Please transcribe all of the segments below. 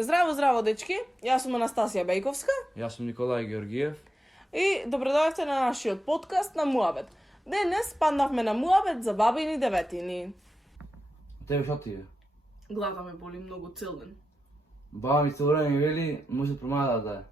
Здраво, здраво, дечки! Јас сум Анастасија Бејковска Јас сум Николај Георгиев. и добродојавте на нашиот подкаст на Муабет. Денес паднавме на Муабет за бабини деветини. Тебе што ти е? Глава ме боли многу цел ден. Баба ми цело време ми вели, може промаја да е.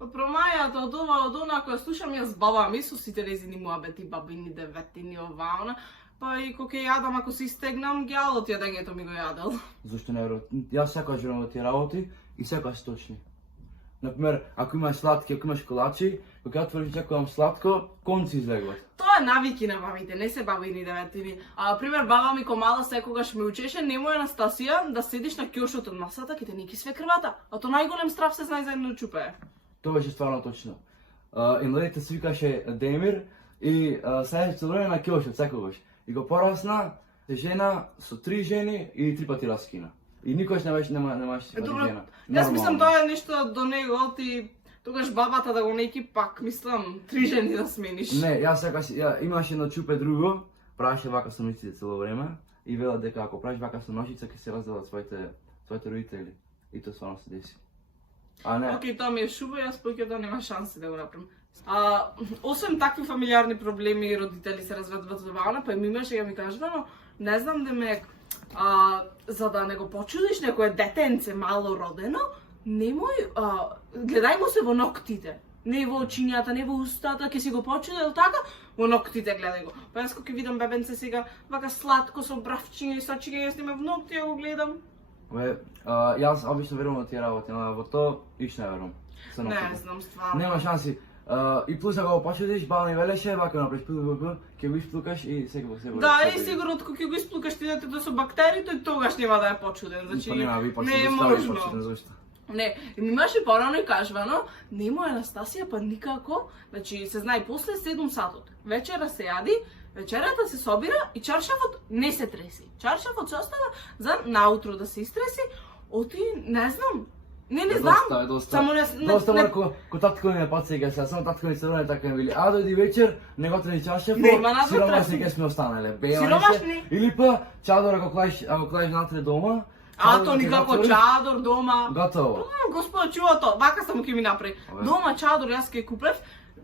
Од промајата, од ова, од она, која слушам јас баба ми со сите незини Муабети, бабини деветини, ова, она, па и кога ќе јадам, ако се истегнам, гјалот јадењето ми го јадел. Зошто не верувам? Јас секогаш верувам во тие работи и секогаш се точни. Например, ако имаш сладки, ако имаш колачи, кога ја отвориш чекувам сладко, конци излегуват. Тоа е навики на бабите, не се бабини деветини. Пример, баба ми ко мала секогаш ме учеше, немој Анастасија да седиш на кјошот од масата, ке те ники све крвата, а то најголем страв се знае за едно чупе. Тоа беше стварно точно. И младите се викаше Демир и седеше цело време на кјошот секогаш. И го порасна, се жена со 3 жени и 3 пати раскина. И никош не беше немаш жена. Јас мислам тоа е нешто до него, ти тогаш бабата да го неки пак, мислам, 3 жени да смениш. Не, јас секогаш имаше едно чупе друго, правеше вака со носиците цело време и вела дека ако правиш вака со ножица ќе се разделат своите родители. И тоа стварно се деси. А не. Океј, тоа ми е шуба, јас поќе да нема шанси да го направам. Освен такви фамилиарни проблеми и родители се разведуваат забавно, па и ми имаше ја ми кажува, но не знам Демек, за да не го почудиш некое детенце мало родено, немој, гледај му се во ноктите. Не во очињата, не во устата, ќе си го почудел така, во ноктите гледај го. Па јас кога ќе видам бебенце сега вака сладко со бравчиња и сочиња, јас снимам в нокти, ја го гледам. Јас обично верувам во тие работи, но во тоа ишто не верувам. Не знам стварно. Нема шанси. И плюс ако го почудиш, баба ми велеше, вака направиш ќе го исплукаш и сега се Да, и сигурно кога ќе го исплукаш ти детето со бактерии, тој тогаш нема да е почуден, значи не е можно. Не, и ми имаше порано и кажвано, немој Анастасија па никако, значи се знае после 7 сатот. Вечера се јади, вечерата се собира и чаршафот не се треси. Чаршафот се остава за наутро да се истреси, оти не знам. Не знам. Само доста марко, ко татко ми ме подсеќа се, само татко ми се враќа така ми вели, дојди вечер, не готвени чаршаф, сиромашни ќе сме останале. Сиромашни? Или па чадор ако клаиш натре дома. То никако чадор дома. Готово. Господи, чува тоа, вака само ќе ми направи. Дома чадор јас ќе купев,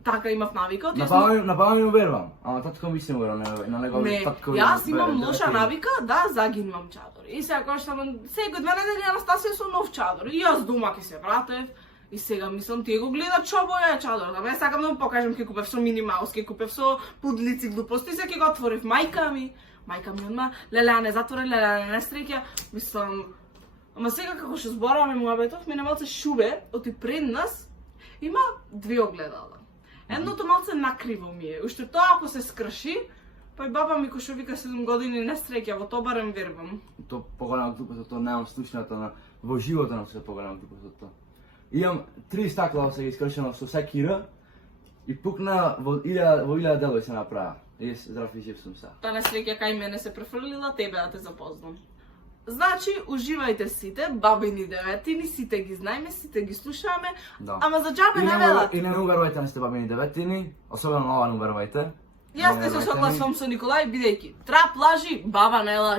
така имав навика. На баба ми уверувам, ама татко ми се уверувам на негови татко. Не, јас имам лоша навика да загинвам чадор. И сега кога што секој 2 недели Анастасија со нов чадор. И јас дома ќе се вратев. И сега мислам тие го гледат што боја е чадор. Да ме сакам да му покажам ќе купев со Мини Маус, ќе купев со пудлици глупости, сега ќе го отворив мајка ми одма, леле не затвори, леле не стрекја. Мислам, ама сега како што збораваме Муабетов, мене малце шубе, оти пред нас има 2 огледала. Едното малце накриво ми е. Уште тоа ако се скрши, па и баба ми кој што вика 7 години не стрекја, во тоа барем верувам. То поголема глупост од тоа, немам слушната во живота на се поголема глупост од тоа. Имам 3 стакла сега искршено со секира и пукна во 1000 делови се направа. И здрав и жив сум са. Та несреќа кај мене се префрлила, тебе да те запознам. Значи, уживајте сите, бабини деветини, сите ги знаеме, сите ги слушаме, ама за џабе не велат. И не уверувајте на сте бабини деветини, особено на ова не уверувајте. Јас не се согласувам со Николај, бидејќи трап лажи, баба не лажи.